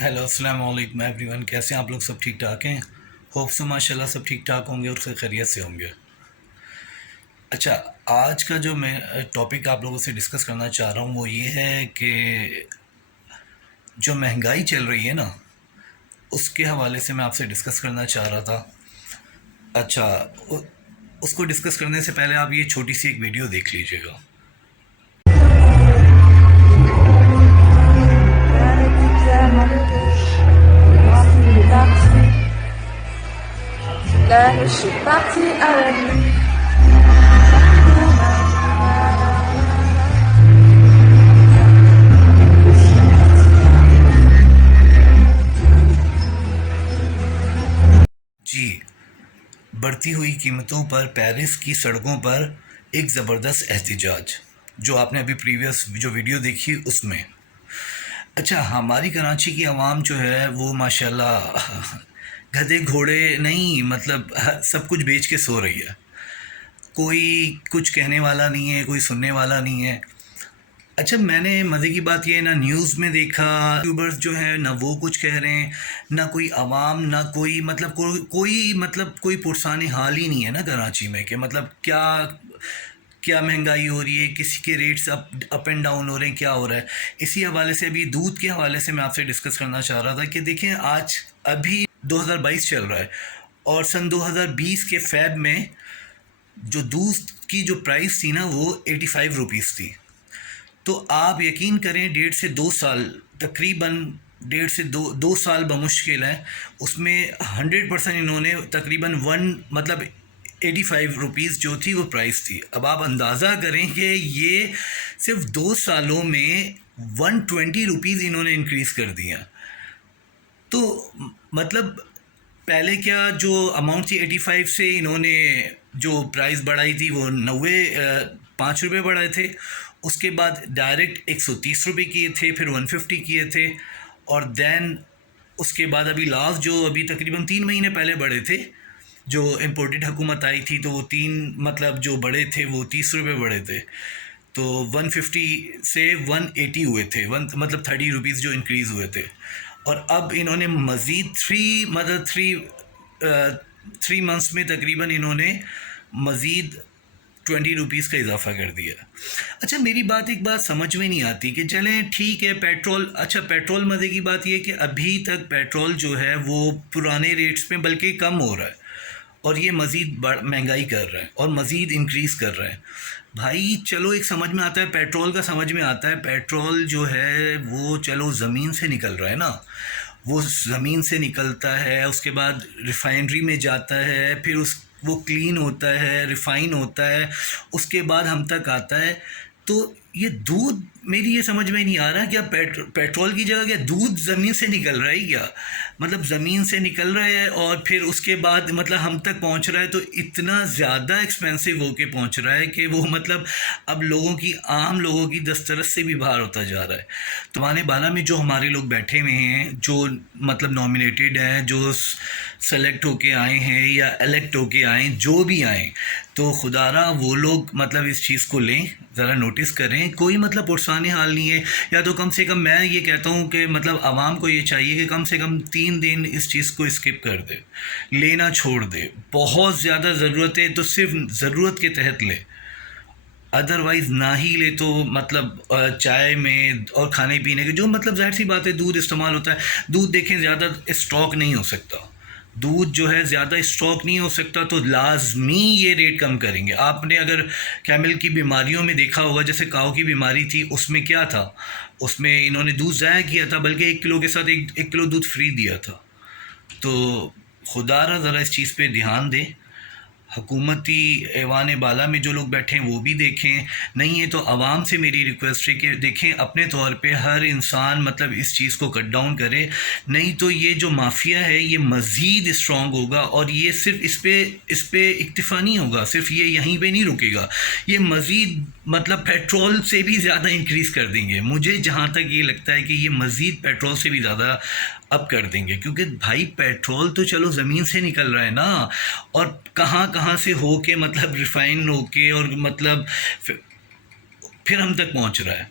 Hello अस्सलाम वालेकुम everyone. कैसे हैं आप लोग? सब ठीक ठाक हैं? होप सो माशाल्लाह सब ठीक ठाक होंगे और खैरियत से होंगे। अच्छा, आज का जो मैं टॉपिक आप लोगों से डिस्कस करना चाह रहा हूँ वो ये है कि जो महंगाई चल रही है ना, उसके हवाले से मैं आपसे डिस्कस करना चाह रहा था। अच्छा, उ, उसको डिस्कस करने से पहले आप ये छोटी सी एक वीडियो देख लीजिएगा। Là, je suis partie avec lui. जी, बढ़ती हुई कीमतों पर पेरिस की सड़कों पर एक ज़बरदस्त एहतजाज, जो आपने अभी प्रीवियस जो वीडियो देखी उसमें। अच्छा, हमारी कराची की आवाम जो है वो माशाल्लाह गधे घोड़े नहीं, मतलब सब कुछ बेच के सो रही है। कोई कुछ कहने वाला नहीं है, कोई सुनने वाला नहीं है। अच्छा, मैंने मज़े की बात ये है, ना न्यूज़ में देखा यूट्यूबर्स जो हैं ना वो कुछ कह रहे हैं, ना कोई आवाम, ना कोई मतलब कोई पुरसाने हाल ही नहीं है ना कराची में कि मतलब क्या क्या महंगाई हो रही है, किसी के रेट्स अप एंड डाउन हो रहे हैं, क्या हो रहा है। इसी हवाले से अभी दूध के हवाले से मैं आपसे डिस्कस करना चाह रहा था कि देखें, आज अभी 2022 चल रहा है और सन 2020 के फ़ैब में जो दूध की जो प्राइस थी ना वो 85 रुपीज़ थी। तो आप यकीन करें, 1.5 से 2 साल, तकरीबन 1.5 से 2 साल बमुश्किल है, उसमें 100% इन्होंने तकरीबन मतलब 85 रुपीज़ जो थी वो प्राइस थी। अब आप अंदाज़ा करें कि ये सिर्फ 2 सालों में 120 रुपीज़ इन्होंने इंक्रीज़ कर दिया। तो मतलब पहले क्या जो अमाउंट थी 85 से, इन्होंने जो प्राइस बढ़ाई थी वो 5 रुपये बढ़ाए थे। उसके बाद डायरेक्ट 130 रुपये किए थे, फिर 150 किए थे, और देन उसके बाद अभी लास्ट जो अभी तकरीबन 3 महीने पहले बढ़े थे, जो इम्पोर्टेड हुकूमत आई थी, तो वो मतलब जो बड़े थे वो 30 रुपये बढ़े थे। तो 150 से 180 हुए थे, मतलब 30 रुपीज़ जो इंक्रीज़ हुए थे। और अब इन्होंने मज़ीद थ्री मंथ्स में तकरीबन इन्होंने मज़ीद 20 रुपीज़ का इजाफ़ा कर दिया। अच्छा, मेरी एक बात समझ में नहीं आती कि चलें ठीक है पेट्रोल, अच्छा पेट्रोल मज़े की बात यह है कि अभी तक पेट्रोल जो है वो पुराने रेट्स में बल्कि कम हो रहा है, और ये मज़ीद महंगाई कर रहा है और मज़ीद इंक्रीज़ कर रहा है। भाई चलो, एक समझ में आता है, पेट्रोल का समझ में आता है, पेट्रोल जो है वो चलो ज़मीन से निकल रहा है ना, वो ज़मीन से निकलता है, उसके बाद रिफाइनरी में जाता है, फिर वो क्लीन होता है, रिफ़ाइन होता है, उसके बाद हम तक आता है। तो ये दूध, मेरी ये समझ में नहीं आ रहा क्या पेट्रोल की जगह क्या दूध ज़मीन से निकल रहा है क्या? मतलब ज़मीन से निकल रहा है और फिर उसके बाद मतलब हम तक पहुंच रहा है, तो इतना ज़्यादा एक्सपेंसिव होके पहुंच रहा है कि वो मतलब अब आम लोगों की दस्तरस से भी बाहर होता जा रहा है। तो माने बाला में जो हमारे लोग बैठे हुए हैं, जो मतलब नॉमिनेटेड हैं, जो सेलेक्ट होके आए हैं या इलेक्ट होके आए, जो भी आए, तो खुदारा वो लोग मतलब इस चीज़ को लें, ज़रा नोटिस करें। कोई मतलब पुरसाने हाल नहीं है, या तो कम से कम मैं ये कहता हूँ कि मतलब आवाम को ये चाहिए कि कम से कम 3 दिन इस चीज़ को स्किप कर दे, लेना छोड़ दे। बहुत ज़्यादा ज़रूरत है तो सिर्फ ज़रूरत के तहत ले, अदरवाइज़ ना ही ले। तो मतलब चाय में और खाने पीने के जो मतलब ज़ाहिर सी बात है दूध इस्तेमाल होता है, दूध देखें ज़्यादा स्टॉक नहीं हो सकता, दूध जो है ज़्यादा स्टॉक नहीं हो सकता, तो लाजमी ये रेट कम करेंगे। आपने अगर कैमल की बीमारियों में देखा होगा, जैसे काऊ की बीमारी थी, उसमें क्या था, उसमें इन्होंने दूध ज़ाया किया था, बल्कि 1 किलो के साथ एक किलो दूध फ्री दिया था। तो खुदारा ज़रा इस चीज़ पे ध्यान दें। हुकूमती ऐवान बाला में जो लोग बैठे हैं वो भी देखें, नहीं है तो आवाम से मेरी रिक्वेस्ट है कि देखें अपने तौर पे हर इंसान मतलब इस चीज़ को कट डाउन करे, नहीं तो ये जो माफिया है ये मज़ीद स्ट्रॉन्ग होगा, और ये सिर्फ इस पे इक्तिफा नहीं होगा, सिर्फ ये यहीं पे नहीं रुकेगा, ये मज़ीद मतलब पेट्रोल से भी ज़्यादा इंक्रीज़ कर देंगे। मुझे जहाँ तक ये लगता है कि ये मज़ीद पेट्रोल से भी ज़्यादा अप कर देंगे, क्योंकि भाई पेट्रोल तो चलो ज़मीन से निकल रहा है ना, और कहाँ कहाँ से हो के मतलब रिफ़ाइन हो के और मतलब फिर हम तक पहुँच रहा है।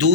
2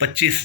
25,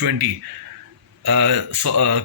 20,